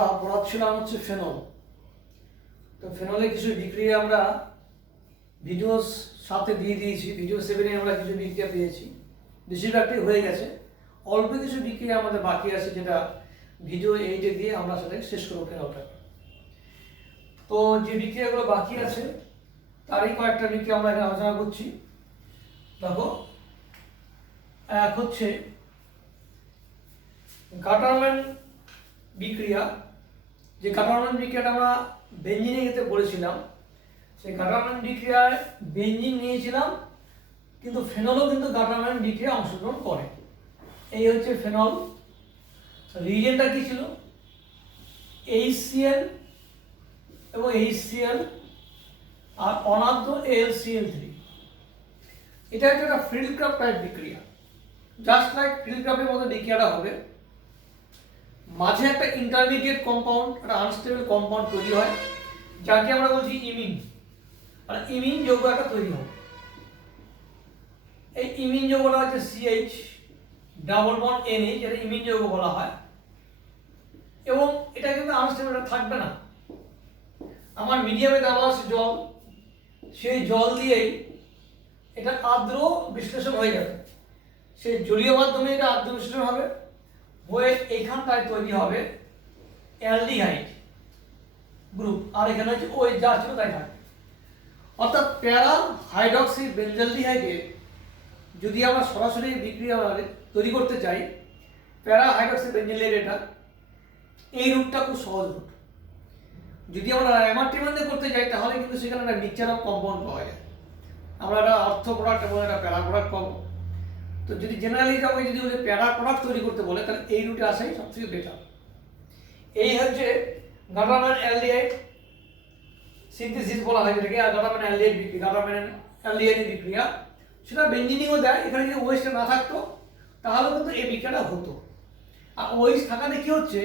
আমরা পড়াচ্ছিলাম হচ্ছে ফেনল। তো ফেনলের কিছু বিক্রিয়া আমরা ভিডিওর সাথে দিয়ে দিয়েছি। ভিডিও 7-এ আমরা কিছু বিক্রিয়া পেয়েছি, বেশিরভাগটাই হয়ে গেছে। অল্প কিছু বিক্রিয়া আমাদের বাকি আছে, যেটা ভিডিও 8-এ দিয়ে আমরা সেটা শেষ করবো ফেনলটা। তো যে বিক্রিয়াগুলো বাকি আছে তারই কয়েকটা বিক্রিয়া আমরা এখানে আলোচনা করছি। দেখো, এক হচ্ছে গাটারম্যান বিক্রিয়া। যে গাটারম্যান বিক্রিয়াটা আমরা বেঞ্জিনে যেতে পড়েছিলাম, সেই গাটারম্যান বিক্রিয়ায় বেঞ্জিন নিয়েছিলাম, কিন্তু ফেনলও কিন্তু গাটারম্যান বিক্রিয়া অংশগ্রহণ করে। এই হচ্ছে ফেনল। রিজেন্টটা কি ছিল? HCl এবং HCl আর অনাদ্র AlCl3। এটা হচ্ছে একটা ফিল্ডক্রাফট টাইপ বিক্রিয়া। জাস্ট লাইক ফিল্ডক্রাফটের মতো বিক্রিয়াটা হবে, মাঝে একটা ইন্টারমিডিয়েট কম্পাউন্ড, একটা আনস্টেবল কম্পাউন্ড তৈরি হয়, যাকে আমরা বলছি ইমিন। আর ইমিন যৌগ একটা তৈরি হবে। এই ইমিন যৌগটা হচ্ছে CH ডাবল বন্ড NH, যেটা ইমিন যৌগ বলা হয়। এবং এটা কিন্তু আনস্টেবল থাকবে না। আমার মিডিয়ামে দেওয়া আছে জল, সেই জল দিয়েই এটা আর্দ্র বিশ্লেষণ হয়ে যাবে। সেই জলীয় মাধ্যমে এটা আর্দ্র বিশ্লেষণ হবে, হয়ে এইখানটায় তৈরি হবে অ্যালডিহাইড গ্রুপ, আর এখানে হচ্ছে ওই যা ছিল তাই থাকবে। অর্থাৎ প্যারা হাইড্রক্সি বেঞ্জালডিহাইডে যদি আমরা সরাসরি বিক্রিয়া তৈরি করতে চাই, প্যারা হাইড্রক্সি বেঞ্জালডিহাইড, এটা এই রূপটা খুব সহজ রূপ। যদি আমরা অ্যামার্টিমেন্টে করতে যাই তাহলে কিন্তু সেখানে একটা মিক্সচার অফ কম্পাউন্ড পাওয়া যায়। আমরা একটা অর্থ প্রোডাক্ট এবং একটা প্যারা প্রোডাক্ট পাবো। তো যদি জেনারেলি আমাকে যদি বলে প্যারা প্রোডাক্ট তৈরি করতে বলে, তাহলে এই রুটে আসাই সবথেকে বেটার। এই হচ্ছে গাটারম্যান অ্যালডিহাইড সিনথেসিস বলা হয় যেটাকে। আর গাটারম্যান অ্যালডিহাইড বিক্রিয়া, গাটারম্যান অ্যালডিহাইড বিক্রিয়া, সেটা বেঞ্জিনিংও দেয়। এখানে যদি ওয়েস্টটা না থাকতো তাহলে কিন্তু এই বিক্রিয়াটা হতো। আর ওয়েস্ট থাকাতে কি হচ্ছে,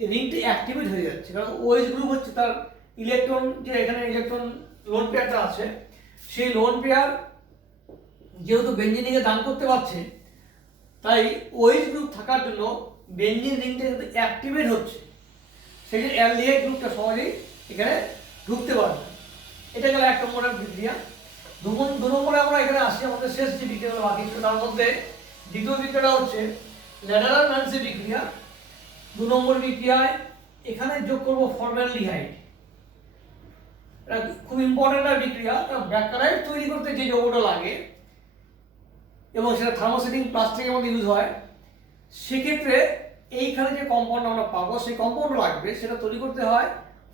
এই রিংটি অ্যাক্টিভেট হয়ে যাচ্ছে, কারণ ওয়েস্ট গ্রুপ হচ্ছে তার ইলেকট্রন, যে এখানে ইলেকট্রন লোন পেয়ারটা আছে, সেই লোন পেয়ার যেহেতু বেঞ্জিনিংয়ে দান করতে পারছে, তাই ওএইচ গ্রুপ থাকার জন্য বেঞ্জিন রিংটা কিন্তু অ্যাক্টিভেট হচ্ছে। সেই জন্য অ্যালডিহাইড গ্রুপটা সহজেই এখানে ঢুকতে পারবে। এটা গেল 1 নম্বরের বিক্রিয়া। 2 নম্বরে আমরা এখানে আসি, আমাদের শেষ যে বিক্রিয়াগুলো বাকি ছিল তার মধ্যে দ্বিতীয় বিক্রিয়াটা হচ্ছে ল্যাটারাল ম্যানসি বিক্রিয়া। 2 নম্বর বিক্রিয়ায় এখানে যোগ করব ফর্মালডিহাইড। এটা খুব ইম্পর্টেন্ট একটা বিক্রিয়া। ব্যাকলাইট তৈরি করতে যে যৌগটা লাগে এবং সেটা থার্মোসেটিং প্লাস্টিকের মধ্যে ইউজ হয়, সেক্ষেত্রে এইখানে যে কম্পাউন্ড আমরা পাবো, সেই কম্পাউন্ড লাগবে, সেটা তৈরি করতে হয়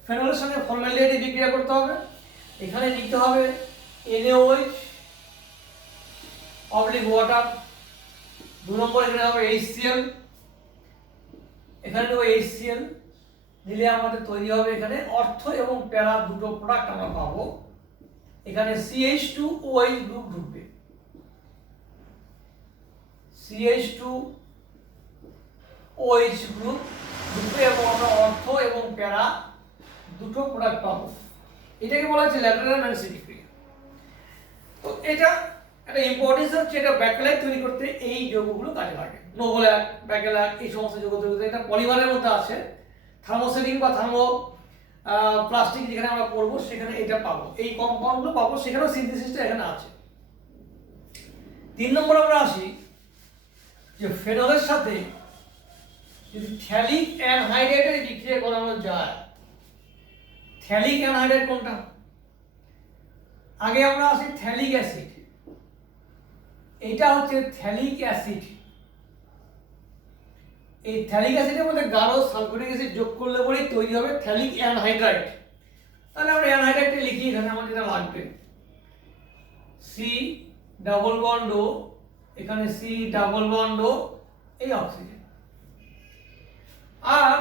ফেনলের সঙ্গে ফর্মালডিহাইডে বিক্রিয়া করতে হবে। এখানে নিতে হবে NaOH অবলিক ওয়াটার। 2 নম্বর এখানে হবে HCl, এখানে নেব HCl, নিলে আমাদের তৈরি হবে এখানে অর্থ এবং প্যারা দুটো প্রোডাক্ট আমরা পাবো। এখানে CH2OH গ্রুপ ঢুকবে, CH2OH গ্রুপ ঢুকবে এবং আমরা অর্থ এবং প্যারা দুটো প্রোডাক্ট পাবো। এটাকে বলা হচ্ছে ল্যাটারাল ম্যানসি বিক্রিয়া। তো এটা একটা ইম্পর্টেন্স হচ্ছে, এটা ব্যাকলাইট তৈরি করতে এই যৌগগুলো কাজে লাগে। নোভোল্যাক, ব্যাকেল্যাক, এই সমস্ত যৌগ তৈরি করতে এটা পলিমারের মধ্যে আছে। থার্মোসেটিং বা থার্মো প্লাস্টিক যেখানে আমরা পড়বো সেখানে এটা পাবো, এই কম্পাউন্ডগুলো পাবো, সেখানেও সিনথেসিসটা এখানে আছে। 3 নম্বর আমরা আসি যে ফেনলের সাথে যদি থ্যালিক অ্যানহাইড্রাইডের বিক্রিয়া করানো যায়। থ্যালিক অ্যানহাইড্রাইড কোনটা? আগে আমরা আসি থ্যালিক অ্যাসিড। এটা হচ্ছে থ্যালিক অ্যাসিড। এই থ্যালিক অ্যাসিডের মধ্যে গাঢ় সালফিউরিক অ্যাসিড যোগ করলে পরেই তৈরি হবে থ্যালিক অ্যানহাইড্রাইড। তাহলে আমরা অ্যানহাইড্রাইডটা লিখি, এখানে আমার যেটা লাগবে C ডাবল বন্ড O, এখানে C ডাবল বন্ড O, এই অক্সিজেন। আর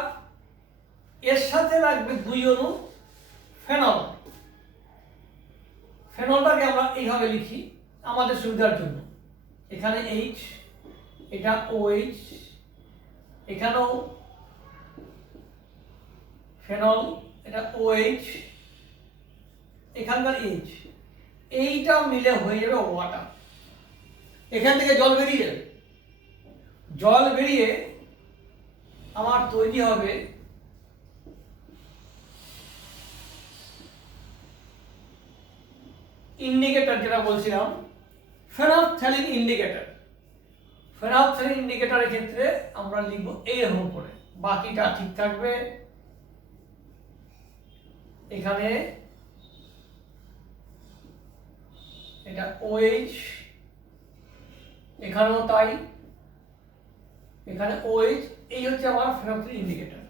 এর সাথে লাগবে 2 অণু ফেনল। ফেনলটাকে আমরা এইভাবে লিখি আমাদের সুবিধার জন্য। এখানে H, এটা OH, এখানেও ফেনল, এটা OH, এখানকার H, এইটা মিলে হয়ে যাবে ওয়াটার। এখান থেকে জল বেরিয়ে যাবে, জল বেরিয়ে আমার তৈরি হবে ইন্ডিকেটর যেটা বলছিলাম, ফেনফথ্যালিন ইন্ডিকেটর, ফেনফথ্যালিন ইন্ডিকেটরের ক্ষেত্রে আমরা লিখব এইরকম করে, বাকিটা ঠিক থাকবে। এখানে এটা OH, এখানেও তাই, এখানে OH, এই হচ্ছে আমার ফেনফথ্যালিন ইন্ডিকেটর।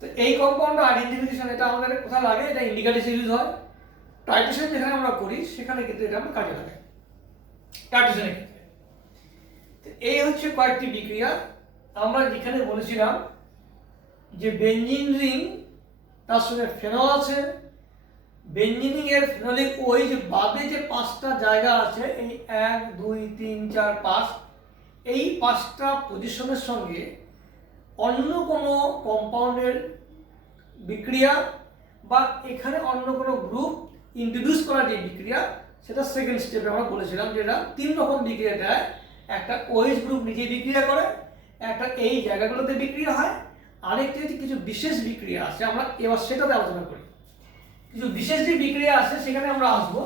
তো এই কম্পাউন্ড আইডেন্টিফিকেশন এটা আমাদের কোথায় লাগে, এটা ইন্ডিকেটর ইউজ হয়। টাইট্রেশন যেখানে আমরা করি সেখানে কিন্তু এটা আমরা কাজে লাগাই টাইট্রেশনের ক্ষেত্রে। তো এই হচ্ছে কয়েকটি বিক্রিয়া। আমরা যেখানে বলেছিলাম যে বেনজিন রিং তার সঙ্গে ফেনল আছে, বেনজিন রিং এর ফেনলিক OH বাদে যে 5টা জায়গা আছে, এই 1 2 3 4 5, এই 5টা পজিশনের সঙ্গে অন্য কোনো কম্পাউন্ডের বিক্রিয়া বা এখানে অন্য কোনো গ্রুপ ইন্ট্রোডিউস করার যে বিক্রিয়া, সেটা সেকেন্ড স্টেপে আমরা বলেছিলাম যে এটা 3 রকম বিক্রিয়া দেয়। একটা OH গ্রুপ নিজে বিক্রিয়া করে, একটা এই জায়গাগুলোতে বিক্রিয়া হয়, আরেকটি হচ্ছে কিছু বিশেষ বিক্রিয়া আছে, আমরা এবার সেটাতে আলোচনা করি। কিছু বিশেষ যে বিক্রিয়া আছে সেখানে আমরা আসব,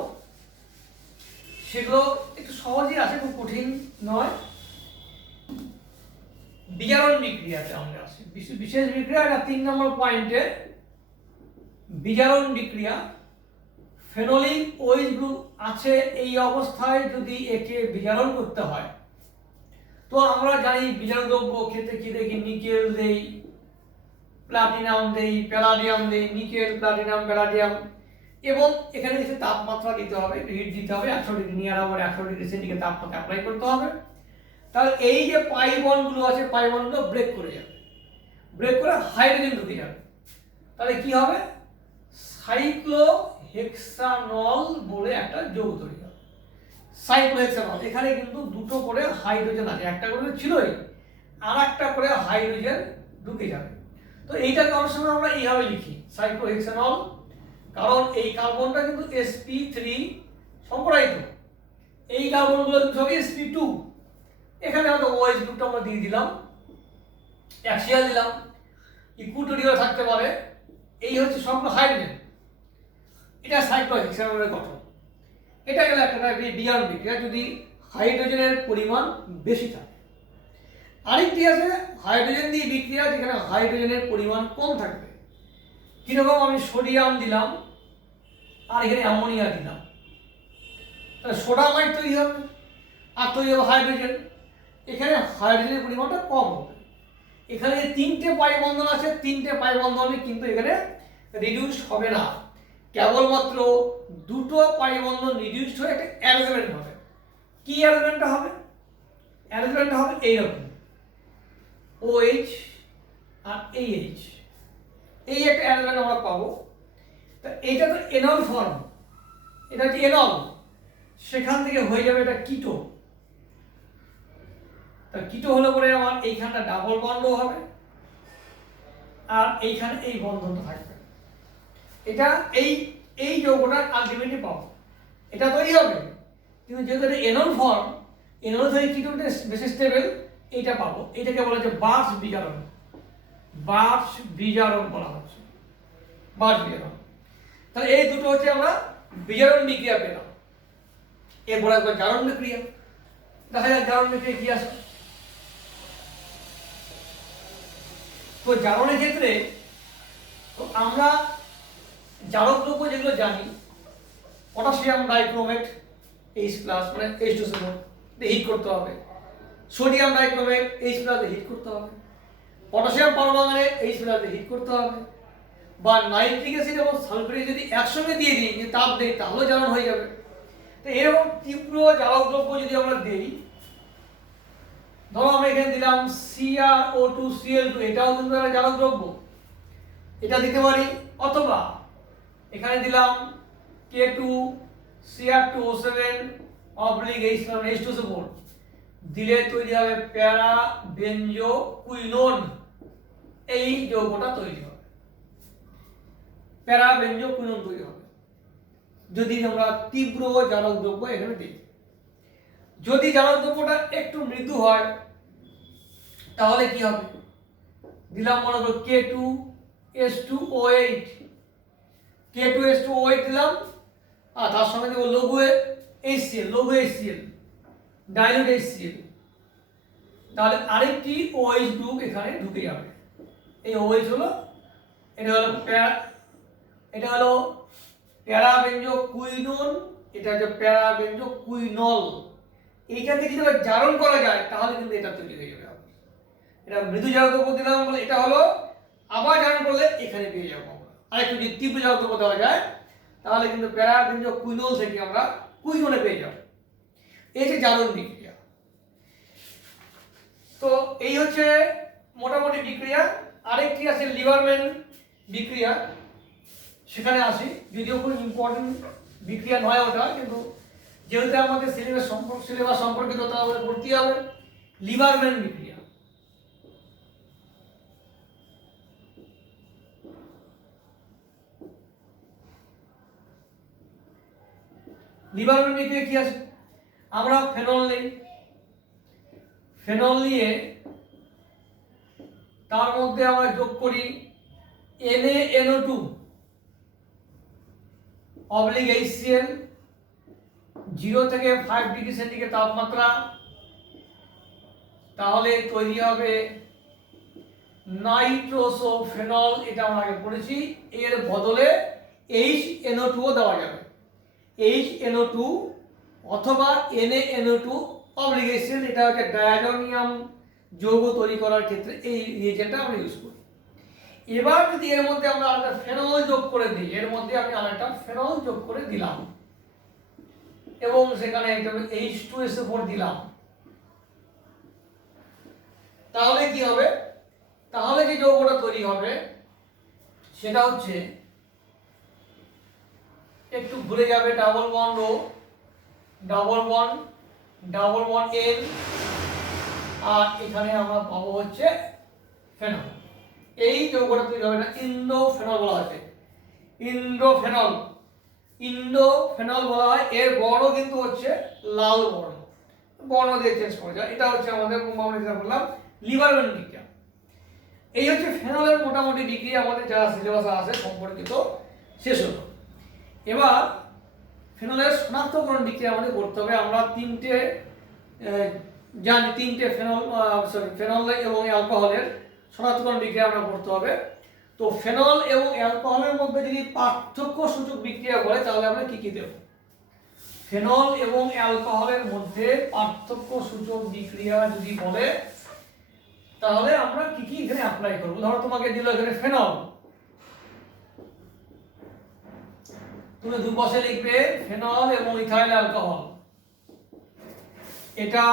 সেগুলো একটু সহজই আছে, খুব কঠিন নয়। বিজারণ বিক্রিয়াতে আমরা আসি, বিশেষ বিক্রিয়া, এটা 3 নম্বর পয়েন্টে। বিজারণ বিক্রিয়া, ফেনলিক OH গ্রুপ আছে এই অবস্থায় যদি একে বিজারণ করতে হয়, তো আমরা জানি বিজারণ দ্রব্য ক্ষেত্রে কি দেখি, নিকেল দেই, প্লাটিনাম দেই, প্যালাডিয়াম দেই, নিকেল প্লাটিনাম প্যালাডিয়াম, এবং এখানে কিছু তাপমাত্রা দিতে হবে, হিট দিতে হবে, 100 ডিগ্রি নিয়ার আবার 100 ডিগ্রি সেন্টিগ্রেড তাপমাত্রা অ্যাপ্লাই করতে হবে। তাহলে এই যে পাই বন্ডগুলো আছে, পাই বন্ডগুলো ব্রেক করে যাবে, ব্রেক করে হাইড্রোজেন ঢুকে যাবে। তাহলে কি হবে, সাইক্লোহেক্সানল বলে একটা যৌগ তৈরি হবে। সাইক্লোহেক্সানল, এখানে কিন্তু দুটো করে হাইড্রোজেন আছে, একটা করে ছিলই, আর একটা করে হাইড্রোজেন ঢুকে যাবে। তো এইটাকে অনেক সময় আমরা এইভাবে লিখি সাইক্লোহেক্সানল, কারণ এই কার্বনটা কিন্তু sp3 সম্পরায়িত, এই কার্বনগুলো কিন্তু সবই sp2। এখানে হয়তো OH গ্রুপটা আমরা দিয়ে দিলাম, অ্যাক্সিয়াল দিলাম, ইকুইটোরিয়াল থাকতে পারে, এই হচ্ছে সবগুলো হাইড্রোজেন। এটা সাইক্লোহেক্সানলের গঠন। এটা গেল একটা বিজারণ বিক্রিয়া, যদি হাইড্রোজেনের পরিমাণ বেশি থাকে। আরেকটি আছে হাইড্রোজেন দিয়ে বিক্রিয়া, যেখানে হাইড্রোজেনের পরিমাণ কম থাকবে। কিরকম, আমি সোডিয়াম দিলাম আর এখানে অ্যামোনিয়া দিলাম, তাহলে সোডামাইড তৈরি হবে আর তৈরি হবে হাইড্রোজেন। এখানে হাইড্রোজেনের পরিমাণটা কম হবে। এখানে যে 3টে পাই বন্ধন আছে, 3টে পাই বন্ধনে কিন্তু এখানে রিডিউস হবে না, কেবলমাত্র 2টো পাই বন্ধন রিডিউসড হয়ে একটা অ্যারেঞ্জমেন্ট হবে। কি অ্যারেঞ্জমেন্টটা হবে, অ্যারেঞ্জমেন্টটা হবে এইরকম, OH আর AH, এই একটা অ্যারেঞ্জমেন্ট আমরা পাবো। তা এইটা তো এনল ফর্ম, এটা হচ্ছে এনল, সেখান থেকে হয়ে যাবে এটা কিটো। তা কিটো হলে পরে আমার এইখানটা ডাবল বন্ডও হবে আর এইখানে এই বন্ধনটা থাকবে। এটা এই যৌগটা আলটিমেটলি পাবো, এটা তৈরি হবে, কিন্তু যেহেতু এটা এনল ফর্ম, এনল থেকে কিটোটা বেশি স্টেবল, এইটা পাবো। এটাকে বলা হচ্ছে বার্চ বিজারণ, বার্চ বিজারণ বলা হচ্ছে, বার্চ বিজারণ। তাহলে এই দুটো হচ্ছে আমরা বিজারণ বিক্রিয়া পেলাম। এরপর একবার জারণ বিক্রিয়া, দেখা যাক জারণ বিক্রিয়া কি আছে। তো জারণের ক্ষেত্রে তো আমরা জারক দ্রব্য যেগুলো জানি, পটাশিয়াম ডাইক্রোমেট H+, মানে H2SO4 হিট করতে হবে, সোডিয়াম ডাইক্রোমেট H+ হিট করতে হবে, পটাশিয়াম পারম্যাঙ্গানেট H+ হিট করতে হবে, বা নাইট্রিক অ্যাসিড এবং সালফারেট যদি একসঙ্গে দিয়ে দিই, যে তাপ দেই, তাহলেও জারণ হয়ে যাবে। তো এরকম তীব্র জারক দ্রব্য যদি আমরা দিই, ধরো আমরা এখানে দিলাম CrO2Cl2, এটাও কিন্তু একটা জারক দ্রব্য, এটা দিতে পারি, অথবা এখানে দিলাম K2Cr2O7/H2SO4, দিলে তৈরি হবে প্যারা বেনজোকুইনোন, এই যৌগটা তৈরি হবে, প্যারা বেনজোকুইনোন তৈরি হবে যদি আমরা তীব্র জারক দ্রব্য এখানে দিই। যদি জারক দ্রব্যটা একটু মৃদু হয় তাহলে কি হবে, দিলাম মনে করো K2H2O8, K2H2O8 দিলাম, আর তার সঙ্গে দেবো লঘু HCl, লঘু HCl, ডাইলুট HCl, তাহলে আরেকটি OH গ্রুপ এখানে ঢুকে যাবে। এই OH হলো, এটা হলো প্যারাবেঞ্জো কুইনোন, এটা হচ্ছে প্যারাবেঞ্জো কুইনল। এইখান থেকে যদি জারণ করা যায় তাহলে কিন্তু এটা তৈরি হয়ে যাবে। এটা মৃদু জারক দ্রব্য দিলাম বলে এটা হলো, আবার জারণ করলে এখানে পেয়ে যাবো আমরা। আর একটু যদি তীব্র জারক দ্রব্য দেওয়া যায় তাহলে কিন্তু প্যারাবেঞ্জো কুইনল থেকে আমরা কুইনলে পেয়ে যাব। এই যে জারণ বিক্রিয়া। তো এই হচ্ছে মোটামুটি বিক্রিয়া। আরেকটি আছে লিবারম্যান বিক্রিয়া, সেখানে আসি, যদিও খুব ইম্পর্টেন্ট বিক্রিয়া নয় ওটা, কিন্তু যেহেতু আমাদের সিলেবাস সম্পর্কিত তা আমাদের পড়তে হবে। লিবারম্যান বিক্রিয়া, লিবারম্যান বিক্রিয়া কি আছে? আমরা ফেনল নিই, ফেনল নিয়ে তার মধ্যে আমরা যোগ করি NaNO2 অবলিক HCl, 0 থেকে 5 ডিগ্রি সেন্টিগ্রেড তাপমাত্রা, তাহলে তৈরি হবে নাইট্রোসোফেনল। এটা আমরা আগে পড়েছি। এর বদলে HNO2 দেওয়া যাবে, HNO2 অথবা NaNO2 অবলিক HCl। এটা হচ্ছে ডায়াজোনিয়াম যৌগ তৈরি করার ক্ষেত্রে এই রিয়েজেন্টটা আমরা ইউজ করি। এবার যদি এর মধ্যে আমরা আরেকটা ফেনল যোগ করে দিই, এর মধ্যে আমি আরেকটা ফেনল যোগ করে দিলাম এবং সেখানে একটা H2SO4 দিলাম, তাহলে কি হবে? তাহলে যে যৌগটা তৈরি হবে সেটা হচ্ছে একটু ঘুরে যাবে, double bond O double bond N, আর এখানে আমরা পাবো হচ্ছে ফেনল। এই যৌগটা তৈরি হবে না, ইন্ডোফেনল বলা হচ্ছে। ইন্ডোফেনল বলা হয়। এর বর্ণ কিন্তু হচ্ছে লাল বর্ণ দিয়ে চেঞ্জ করা যায়। এটা হচ্ছে আমাদের যেটা বললাম লিবারম্যান বিক্রিয়া। এই হচ্ছে ফেনলের মোটামুটি বিক্রিয়া আমাদের যারা সিলেবাসে আছে সম্পর্কিত শেষ হলো। এবার ফেনলের শনাক্তকরণ বিক্রিয়া আমাদের করতে হবে। আমরা তিনটে ফেনল এবং অ্যালকোহলের শনাক্তকরণ বিক্রিয়া আমরা করতে হবে। তো ফেনল এবং অ্যালকোহলের মধ্যে যদি পার্থক্য সূচক বিক্রিয়া করে তাহলে আমরা কি কি দেব? ফেনল এবং অ্যালকোহলের মধ্যে পার্থক্য সূচক বিক্রিয়া যদি বলে তাহলে আমরা কি কি এখানে অ্যাপ্লাই করব। ধরো তোমাকে দিল এখানে ফেনল, তুমি দুই পাশে লিখবে ফেনল এবং ইথাইল অ্যালকোহল। এটা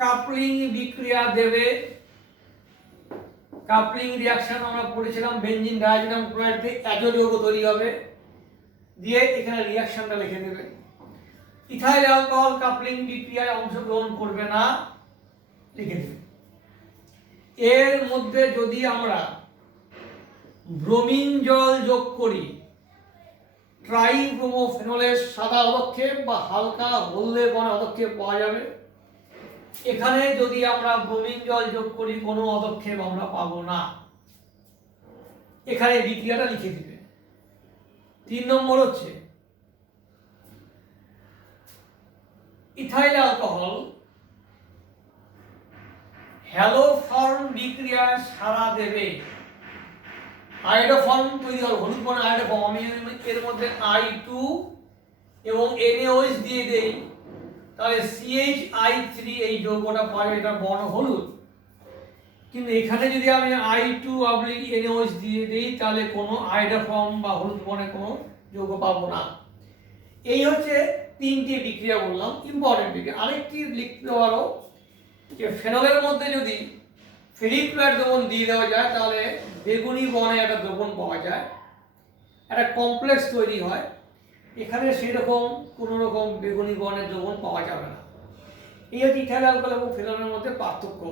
কাপলিং বিক্রিয়া দেবে। কাপলিং রিঅ্যাকশন আমরা পড়েছিলাম, বেনজিন ডায়াজোনিয়াম ক্লোরাইড থেকে অ্যাজোল যৌগ তৈরি হবে, দিয়ে এখানে রিঅ্যাকশনটা লিখে দেবে। ইথাইল অ্যালকোহল কাপলিং বিক্রিয়ায় অংশগ্রহণ করবে না, লিখে দেবে। এর মধ্যে যদি আমরা ব্রোমিন জল যোগ করি, ট্রাইব্রোমোফেনলের সাদা পদক্ষেপ বা হালকা হলদে বর্ণের পদক্ষেপ পাওয়া যাবে। এখানে যদি আমরা ব্রোমিন জল যোগ করি কোনো পদক্ষেপ আমরা পাবো না, এখানে বিক্রিয়াটা লিখে দিবে। 3 নম্বর হচ্ছে ইথাইল অ্যালকোহল হ্যালোফর্ম বিক্রিয়ায় সাড়া দেবে। আয়োডোফর্ম তৈরি হবে, হলুদ বর্ণের আয়োডোফর্ম। আমি এর মধ্যে I2 এবং NaOH দিয়ে দেই, তাহলে CH3 এই যৌগটা পাবে, এটা বর্ণ হলুদ। কিন্তু এখানে যদি আমি I2 NaOH দিয়ে দেই তাহলে কোনো আয়োডোফর্ম বা হলুদ বর্ণের কোনো যৌগ পাবো না। এই হচ্ছে 3টি বিক্রিয়া বললাম, ইম্পর্টেন্ট বিক্রিয়া। আরেকটি লিখতে পারো যে ফেনলের মধ্যে যদি ফেরিক ক্লোরাইড দ্রবণ দিয়ে দেওয়া যায় তাহলে বেগুনি বর্ণের একটা দ্রবণ পাওয়া যায়, একটা কমপ্লেক্স তৈরি হয়। এখানে সেরকম কোনো রকম বেগুনি বর্ণের দ্রবণ পাওয়া যাবে না। এই হচ্ছে ইথাইল অ্যালকোহল এবং ফেনলের মধ্যে পার্থক্য।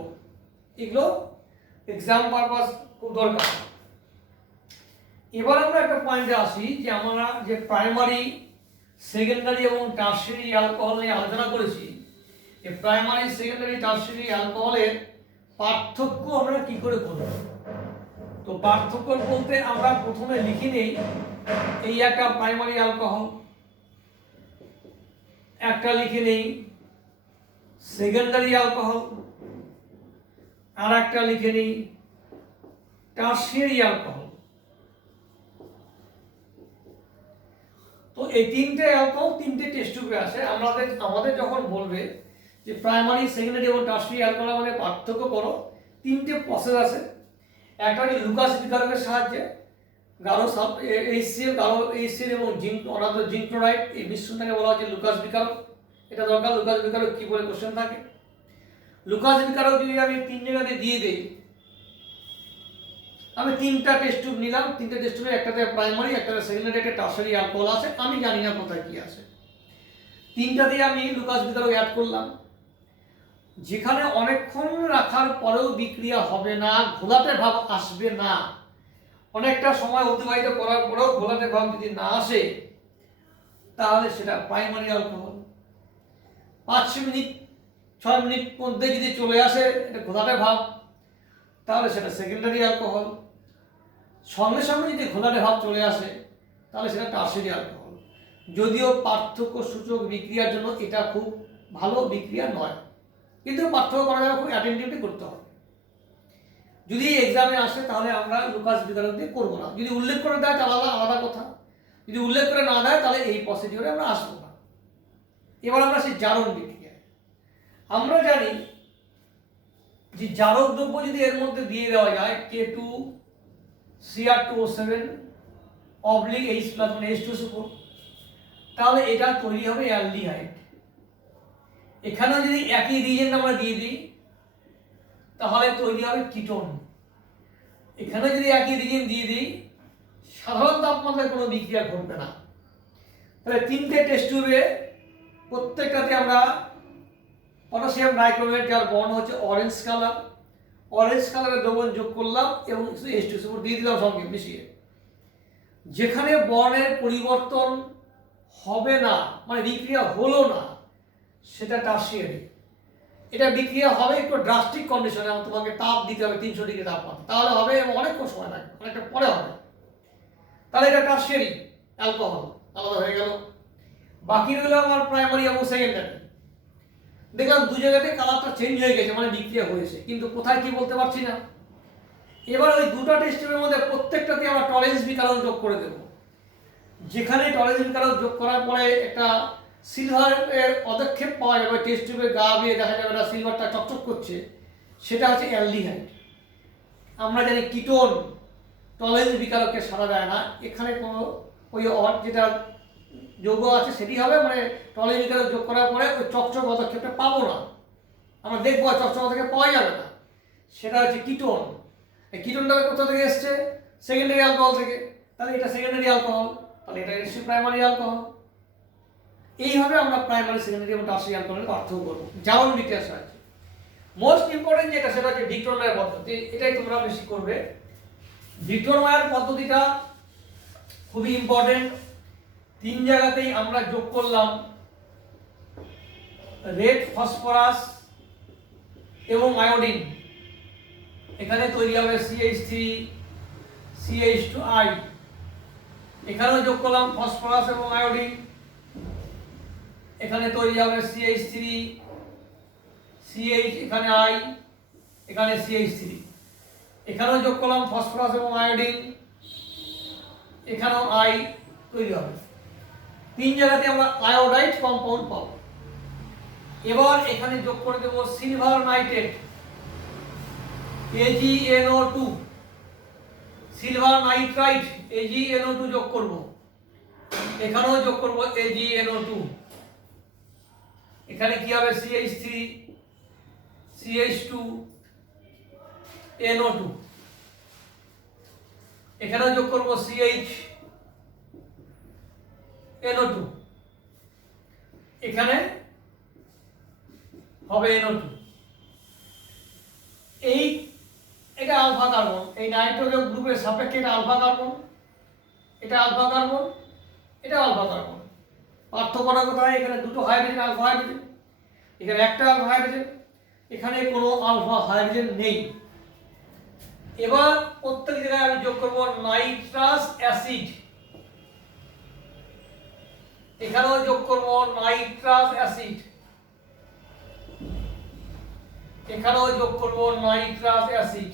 এগুলো এক্সাম পারপাস খুব দরকার। এবার আমরা একটা পয়েন্টে আসি যে আমরা যে প্রাইমারি, সেকেন্ডারি এবং টারশিয়ারি অ্যালকোহল নিয়ে আলোচনা করেছি। এই প্রাইমারি, সেকেন্ডারি, টারশিয়ারি অ্যালকোহলের পার্থক্য আমরা কি করে করব? তো পার্থক্য বলতে আমরা প্রথমে লিখে নেই এই একটা প্রাইমারি অ্যালকোহল, একটা লিখে নেই সেকেন্ডারি অ্যালকোহল, আর একটা লিখে নেই টারশিয়ারি অ্যালকোহল। তো এই তিনটে অ্যালকোহল তিনটে টেস্ট টিউবে আসে। আমাদের যখন বলবে যে প্রাইমারি, সেকেন্ডারি এবং টারশিয়ারি অ্যালকোহল মানে পার্থক্য করো, তিনটে প্রসেস আছে। একটা হচ্ছে লুকাস বিকারকের সাহায্যে গাঢ় HCl, গাঢ় HCl এবং জিঙ্ক অনাদ জিঙ্ক ক্লোরাইড, এই মিশ্রণটাকে বলা হচ্ছে লুকাস বিকারক। এটা দরকার। লুকাস বিকারক কি বলে কোশ্চেন থাকে। লুকাস বিকারক যদি আমি তিন জায়গাতে দিয়ে দিই, আমি তিনটা টেস্ট টিউব নিলাম, তিনটা টেস্ট টিউবে একটাতে প্রাইমারি, একটাতে সেকেন্ডারি, একটা টারশিয়ারি অ্যালকোহল আছে, আমি জানি না কোথায় কি আছে। তিনটাতেই আমি লুকাস বিকারক অ্যাড করলাম। যেখানে অনেকক্ষণ রাখার পরেও বিক্রিয়া হবে না, ঘোলাটে ভাব আসবে না, অনেকটা সময় অতিবাহিত করার পরেও ঘোলাটে ভাব যদি না আসে, তাহলে সেটা প্রাইমারি অ্যালকোহল। 5 মিনিট 6 মিনিট মধ্যে যদি চলে আসে এটা ঘোলাটে ভাব, তাহলে সেটা সেকেন্ডারি অ্যালকোহল। সঙ্গে সঙ্গে যদি ঘোলাটে ভাব চলে আসে, তাহলে সেটা টারশিয়ারি অ্যালকোহল। যদিও পার্থক্য সূচক বিক্রিয়ার জন্য এটা খুব ভালো বিক্রিয়া নয়, কিন্তু পার্থক্য করা যাবে, খুব অ্যাটেন্টিভলি করতে হবে। যদি এক্সামে আসে তাহলে আমরা লুকাস বিকারক দিয়ে করবো না। যদি উল্লেখ করে দেয় তাহলে আলাদা কথা, যদি উল্লেখ করে না দেয় তাহলে এই প্রসিডিওরে আমরা আসবো না। এবার আমরা সেই জারণ বিক্রিয়ায় আমরা জানি যে জারক দ্রব্য যদি এর মধ্যে দিয়ে দেওয়া যায় K2Cr2O7 H+ মানে H2SO4, তাহলে এটা তৈরি হবে অ্যালডিহাইড। এখানেও যদি একই রিজেন্ট আমরা দিয়ে দিই তাহলে তৈরি হবে কিটোন। এখানে যদি একই রিজেন্ট দিয়ে দিই, সাধারণ তাপমাত্রায় কোনো বিক্রিয়া ঘটবে না। তাহলে তিনটে টেস্ট টিউবে প্রত্যেকটাতে আমরা পটাশিয়াম ডাইক্রোমেট, যার বর্ণ হচ্ছে অরেঞ্জ কালার, অরেঞ্জ কালারের দ্রবণ যোগ করলাম এবং H2SO4 দিয়ে দিলাম সঙ্গে মিশিয়ে। যেখানে বর্ণের পরিবর্তন হবে না, মানে বিক্রিয়া হলো না, সেটা টারশিয়ারি। এটা বিক্রিয়া হবে একটু ড্রাস্টিক কন্ডিশনে, তোমাকে তাপ দিতে হবে 300 ডিগ্রি তাপমাত্রা, তাহলে হবে এবং অনেকক্ষণ সময় লাগবে, অনেকটা পরে হবে, তাহলে এটা টারশিয়ারি অ্যালকোহল আলাদা হয়ে গেল। বাকি রইল আমার প্রাইমারি এবং সেকেন্ডারি। দেখলাম দু জায়গাতে কালারটা চেঞ্জ হয়ে গেছে, মানে বিক্রিয়া হয়েছে, কিন্তু কোথায় কি বলতে পারছি না। এবার ওই দুটো টেস্ট টিউবের মধ্যে প্রত্যেকটাতে আমরা টলারেন্স বিকারক যোগ করে দেব। যেখানে টলারেন্স বিকারক যোগ করার পরে একটা সিলভারের পদক্ষেপ পাওয়া যাবে, টেস্ট টিউবে গা বেয়ে দেখা যাবে না সিলভারটা চকচক করছে, সেটা হচ্ছে অ্যালডিহাইড। আমরা জানি কিটোন টলারেন্স বিকারককে সাড়া দেয় না, এখানে কোনো ওই যেটা যৌগ আছে সেটি হবে, মানে টলারেন্স বিকারক যোগ করার পরে ওই চকচক পদক্ষেপটা পাবো না, আমরা দেখবো চকচক পদক্ষেপ পাওয়া যাবে না, সেটা হচ্ছে কিটোন। এই কিটোনটা কোথা থেকে এসছে? সেকেন্ডারি অ্যালকোহল থেকে, তাহলে এটা সেকেন্ডারি অ্যালকোহল, তাহলে এটা এসছে প্রাইমারি অ্যালকোহল। এইভাবে আমরা প্রাইমারি, সেকেন্ডারি এবং টারশিয়ারি অ্যালকোহলের পার্থক্য করবো জারণ বিক্রিয়ার সাহায্যে। মোস্ট ইম্পর্টেন্ট যেটা সেটা হচ্ছে ভিক্টর মায়ার পদ্ধতি, এটাই তোমরা বেশি করবে। ভিক্টর মায়ার পদ্ধতিটা খুবই ইম্পর্টেন্ট। তিন জায়গাতেই আমরা যোগ করলাম রেড ফসফরাস এবং আয়োডিন, এখানে তৈরি হবে CH3CH2I। এখানেও যোগ করলাম ফসফরাস এবং আয়োডিন, এখানে তৈরি হবে CH3CH, এখানে I, এখানে CH3। এখানেও যোগ করলাম ফসফরাস এবং আয়োডিন, এখানেও I তৈরি হবে। তিন জায়গাতে আমরা আয়োডাইড কম্পাউন্ড পাবো। এবার এখানে যোগ করে দেব silver nitrate AgNO2, silver nitrite AgNO2 যোগ করব, এখানেও যোগ করব AgNO2। এখানে কি হবে CH3CH2NO2, এখানেও যোগ করব CHNO2, এখানে হবে NO2। এটা আলফা কার্বন, এই নাইট্রোজেন গ্রুপের সাপেক্ষে এটা আলফা কার্বন, এটা আলফা কার্বন, এটা আলফা কার্বন। পার্থক্যটা কোথায়? এখানে দুটো হাইড্রোজেন, আলফা হাইড্রোজেন, এখানে একটা আলফা হাইড্রোজেন, এখানে কোনো আলফা হাইড্রোজেন নেই। এবার প্রত্যেক জায়গায় আমি যোগ করব নাইট্রাস অ্যাসিড, এখানেও যোগ করব নাইট্রাস অ্যাসিড, এখানেও যোগ করব নাইট্রাস অ্যাসিড।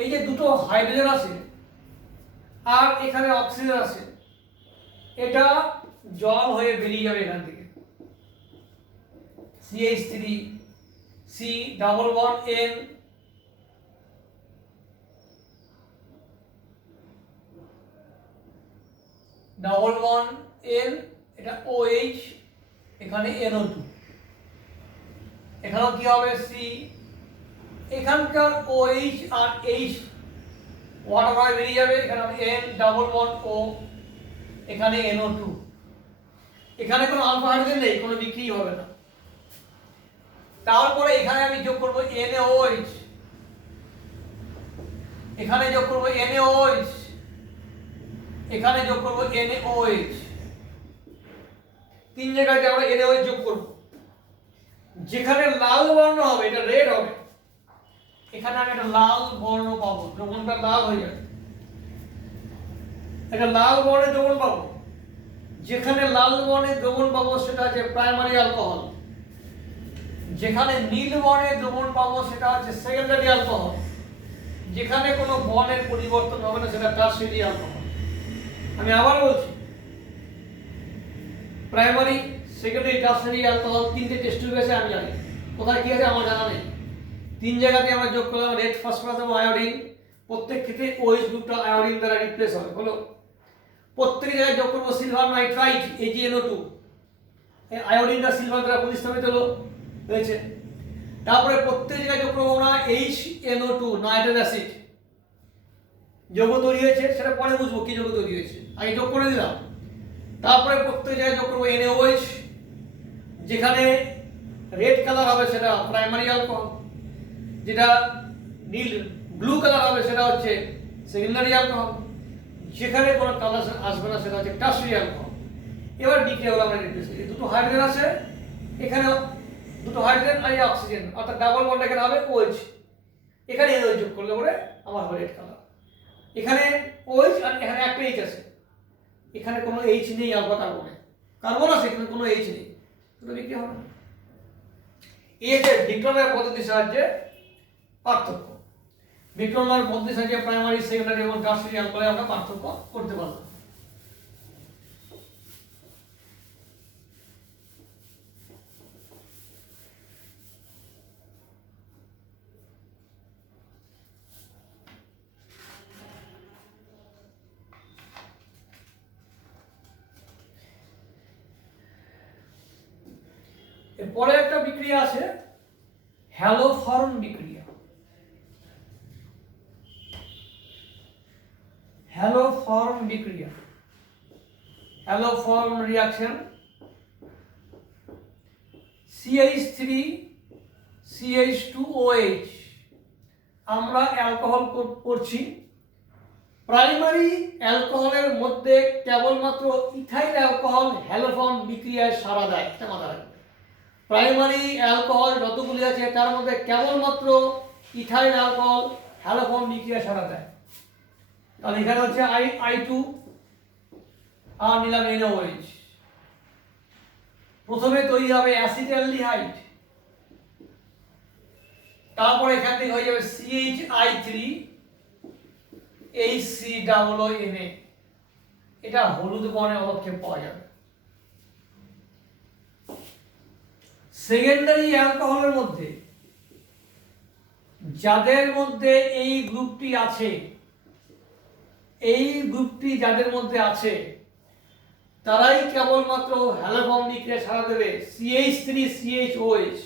এই যে দুটো হাইড্রোজেন আছে আর এখানে অক্সিজেন আছে, এটা জল হয়ে বেরিয়ে যাবে এখান থেকে। CH3 C double bond N, double bond N, এটা OH, এখানে NO2, এখানেও কি হবে C, এখানকার OH আর H ওয়াটার হয়ে বেরিয়ে যাবে, এখানে N ডাবল বন্ড O, এখানে NO2, এখানে কোনো আলফা হাইড্রোজেন নেই, কোনো বিক্রি হবে না। তারপরে এখানে আমি যোগ করব NaOH, এখানে যোগ করব NaOH, এখানে যোগ করব NaOH, তিন জায়গায় আমরা NaOH যোগ করব। যেখানে লাল বর্ণ হবে এটা রেড হবে, এখানে আমি একটা লাল বর্ণ পাবো, দ্রবণটা লাল হয়ে যাবে, একটা লাল বর্ণের দ্রবণ পাবো। যেখানে লাল বর্ণের দ্রবণ পাবো সেটা হচ্ছে প্রাইমারি অ্যালকোহল, যেখানে নীল বর্ণের দ্রবণ পাবো সেটা হচ্ছে সেকেন্ডারি অ্যালকোহল, যেখানে কোনো বর্ণের পরিবর্তন হবে না সেটা টারশিয়ারি অ্যালকোহল। আমি আবার বলছি, প্রাইমারি, সেকেন্ডারি, টারশিয়ারি অ্যালকোহল তিনটে টেস্ট টিউব আছে, আমি জানি কোথায় কি আছে আমার জানা নেই। তিন জায়গাতে আমরা যোগ করলাম রেড ফসফরাস এবং আয়োডিন, প্রত্যেক ক্ষেত্রে OH গ্রুপটা আয়োডিন দ্বারা রিপ্লেস হবে, হলো। প্রত্যেক জায়গায় যোগ করবো সিলভার নাইট্রাইট AgNO2, আয়োডিনটা সিলভার দ্বারা প্রতিস্থাপিত হয়েছে। তারপরে প্রত্যেক জায়গায় যোগ করবো আমরা HNO2 নাইট্রিক অ্যাসিড, যৌগ তৈরি হয়েছে সেটা পরে বুঝবো কি যৌগ তৈরি হয়েছে, আগে যোগ করে দিলাম। তারপরে প্রত্যেক জায়গায় যোগ করবো NaOH, যেখানে রেড কালার হবে সেটা প্রাইমারি অ্যালকোহল, যেটা নীল ব্লু কালার হবে সেটা হচ্ছে সেকেন্ডারি অ্যালকোহল, যেখানে কোনো কালার আসবে না সেটা হচ্ছে টারশিয়ারি অ্যালকোহল। এবার বিক্রিয়াগুলো আমরা রিপ্লেস করি, দুটো হাইড্রোজেন আছে, এখানে দুটো হাইড্রোজেন আর অক্সিজেন, অর্থাৎ ডাবল বন্ড এখানে হবে OH, এখানে NaOH যোগ করলে পরে আমার হবে রেড কালার। এখানে OH আর এখানে একটা H আছে, এখানে কোনো H নেই, আলফা কার্বনে, কার্বন আছে এখানে কোনো H নেই, দুটো বিক্রিয়া হবে না। এই যে ভিক্টরম্যান পদ্ধতির সাহায্যে পার্থক্য, ভিক্টরম্যান পদ্ধতির সাহায্যে প্রাইমারি, সেকেন্ডারি এবং টারশিয়ারি অ্যালকোহলে আমরা পার্থক্য করতে পারলাম। এরপরে একটা বিক্রিয়া আছে হ্যালোফর্ম বিক্রিয়া, হ্যালোফর্ম বিক্রিয়া, হ্যালোফর্ম রিঅ্যাকশন, CH3 CH2OH, আমরা অ্যালকোহল করছি। প্রাইমারি অ্যালকোহলের মধ্যে কেবলমাত্র ইথাইল অ্যালকোহল হ্যালোফর্ম বিক্রিয়ায় সাড়া দেয়, এটা মাথায় রাখবে। প্রাইমারি অ্যালকোহল যতগুলি আছে তার মধ্যে কেবলমাত্র ইথাইল অ্যালকোহল হ্যালোফর্ম বিক্রিয়ায় সাড়া দেয়। তাহলে এখানে হচ্ছে I2 আর নিলাম NaOH, প্রথমে তৈরি হবে অ্যাসিটালডিহাইড, তারপর এখান থেকে হয়ে যাবে CH3 HCOONA, এটা হলুদ বর্ণের অবক্ষেপ পাওয়া যাবে। সেকেন্ডারি অ্যালকোহলের মধ্যে যাদের মধ্যে এই গ্রুপটি আছে, এই গ্রুপটি যাদের মধ্যে আছে তারাই কেবলমাত্র হ্যালোফর্ম বিক্রিয়া সাড়া দেবে, CH3 CHOH,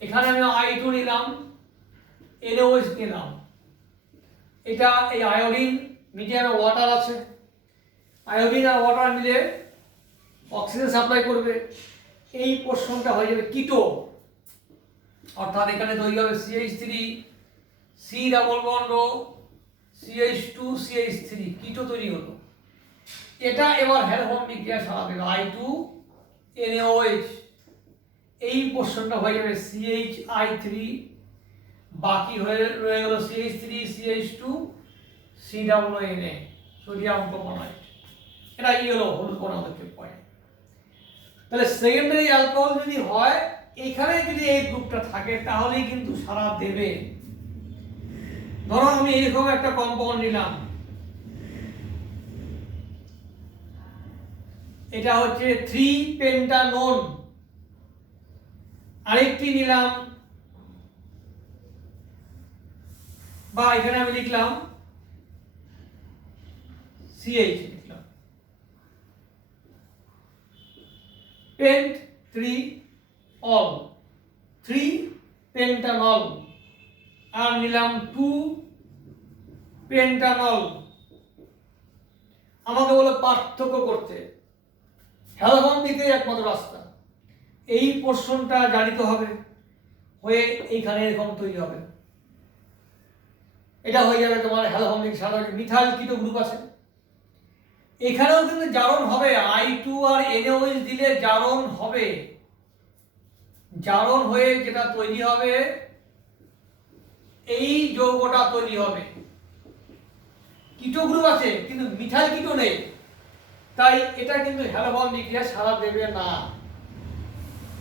এখানে আমি I2 নিলাম, NaOH নিলাম, এটা এই আয়োডিন মিডিয়ামে ওয়াটার আছে, আয়োডিন আর ওয়াটার মিলে অক্সিজেন সাপ্লাই করবে, এই পোর্শনটা হয়ে যাবে কিটো, অর্থাৎ এখানে তৈরি হবে CH3 C double bond O CH2 CH3, কিটো তৈরি হলো। এটা এবার হ্যালোফর্ম বিক্রিয়া সাড়া দেবে I2 NaOH, এই পোর্শনটা হয়ে যাবে CHI3, বাকি হয়ে রয়ে গেল CH3 CH2 COONA, sodium chloride. এটা ইয়েলো হলুদ পদার্থকে পড়ে। তাহলে সেকেন্ডারি অ্যালকোহল যদি হয়, এখানে যদি এই গ্রুপটা থাকে তাহলেই কিন্তু সারা দেবে। ধরো আমি এরকম একটা কম্পাউন্ড নিলাম, এটা হচ্ছে 3-পেন্টানোন, আরেকটি নিলাম, বা এখানে আমি লিখলাম CH লিখলাম, পেন্ট 3-অল, 3-পেন্টানল, আর নিলাম 2-পেন্টানল। আমাকে বলে পার্থক্য করতে, হ্যালোজেন দিকে একমাত্র রাস্তা, এই পোর্শনটা জানিত হবে, হয়ে এইখানে এরকম তৈরি হবে। এটা হয়ে যাবে তোমার হ্যালোজেন। সাধারণত মিথাইল কিটো গ্রুপ আছে, এখানেও কিন্তু জারণ হবে। I2 আর NaOH দিলে জারণ হবে, জারণ হয়ে যেটা তৈরি হবে এই যৌগটা তৈরি হবে। কিটো গ্রুপ আছে কিন্তু মিথাইল কিটো নেই, তাই এটা কিন্তু হ্যালোজেন বিক্রিয়া সারা দেবে না।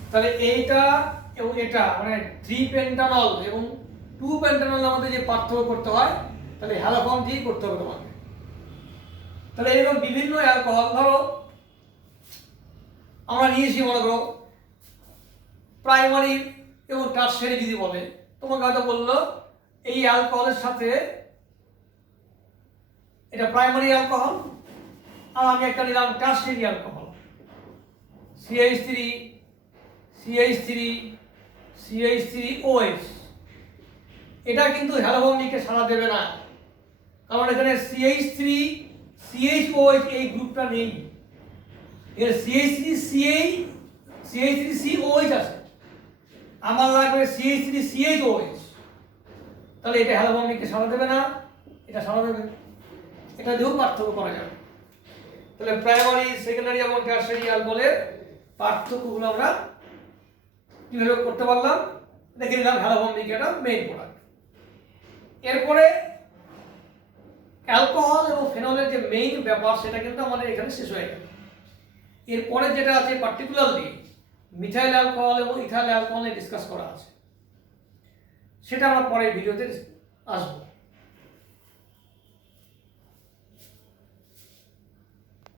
তাহলে এইটা এবং এটা মানে 3-পেন্টানল এবং 2-পেন্টানলের মধ্যে যে পার্থক্য করতে হয়, তাহলে হ্যালোজেন দিয়েই করতে হবে তোমাকে। তাহলে এরকম বিভিন্ন অ্যালকোহল, ধরো আমরা নিয়েছি মনে করো প্রাইমারি এবং টারশিয়ারি, যদি বলে তোমাকে হয়তো বললো এই অ্যালকোহলের সাথে এটা প্রাইমারি অ্যালকোহল, আর আমি একটা নিলাম টারশিয়ারি অ্যালকোহল, CH3OH। এটা কিন্তু হ্যালোজেনকে সাড়া দেবে না, কারণ এখানে CH3CHOH এই গ্রুপটা নেই, এর CH3COH আছে, আমার লাগবে CH3CHOH। তাহলে এটা হ্যালোজেনকে সাড়া দেবে না, এটা সাড়া দেবে, এটা দিয়েও পার্থক্য করা যাবে। তাহলে প্রাইমারি, সেকেন্ডারি এবং টারশিয়ারি অ্যালকোহলের পার্থক্যগুলো আমরা কিভাবে করতে পারলাম দেখে নিলাম। হ্যালোজেন এটা মেইন প্রোডাক্ট। এরপরে অ্যালকোহল এবং ফেনলের যে মেইন ব্যাপার সেটা কিন্তু আমাদের এখানে শেষ হয়ে গেল। এরপরে যেটা আছে পার্টিকুলারলি মিথাইল অ্যালকোহল এবং ইথাইল অ্যালকোহল নিয়ে ডিসকাস করা আছে, সেটা আমরা পরের ভিডিওতে আসবো।